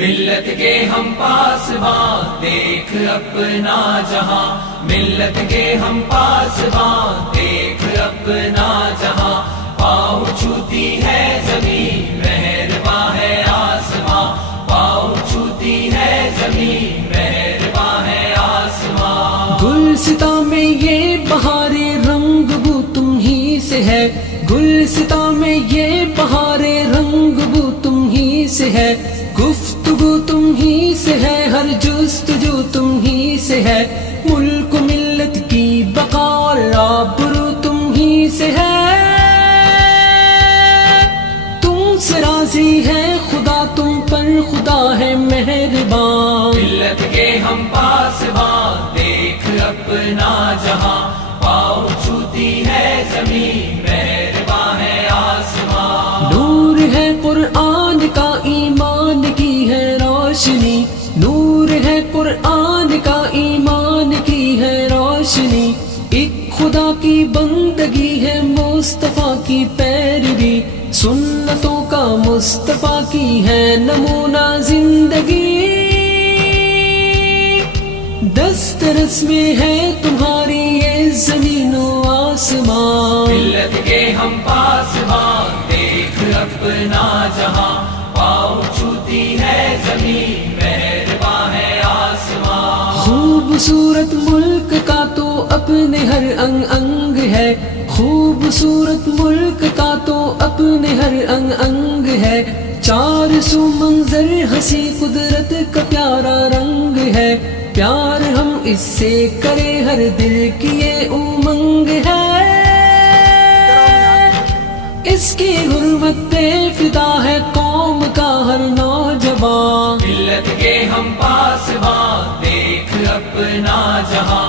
ملت کے ہم پاسباں دیکھ اپنا جہاں، ملت کے ہم پاسباں دیکھ اپنا جہاں، پاؤں چھوتی ہے زمین مہرباں ہے آسماں، پاؤں چھوتی ہے زمین مہرباں ہے آسماں۔ گلستاں میں یہ بہار رنگ بو تم ہی سے ہے، گلستاں میں یہ بہار رنگ بو تم ہی سے ہے، گفتگو تم ہی سے ہے، ہر جستجو تم ہی سے ہے، ملک ملت کی بقا اور آبرو تم ہی سے ہے، تم سے راضی ہے خدا، تم پر خدا ہے مہربان۔ ملت کے ہم پاسباں دیکھ اپنا جہاں، پاؤں چھوتی ہے زمین مہرباں ہے آسماں۔ نور ہے قرآن کا ایمان کی ہے روشنی، نور ہے قرآن کا ایمان کی ہے روشنی، ایک خدا کی بندگی ہے مصطفیٰ کی پیروی، سنتوں کا مصطفیٰ کی ہے نمونہ زندگی، دسترس میں ہے تمہاری یہ زمین و آسمان۔ ملت کے ہم پاسباں دیکھ اپنا جہاں، پاؤں چھوتی ہے زمین مہرباں ہے آسماں۔ خوبصورت ملک کا تو اپنے ہر انگ انگ ہے، خوبصورت ملک کا تو اپنے ہر انگ انگ ہے، چار سو منظر ہنسی قدرت کا پیارا رنگ ہے، پیار ہم اس سے کرے ہر دل کی یہ امنگ ہے، اس کی حرمت پہ فدا ہے قوم کا ہر نوجوان۔ ملت کے ہم پاسباں دیکھ اپنا جہاں،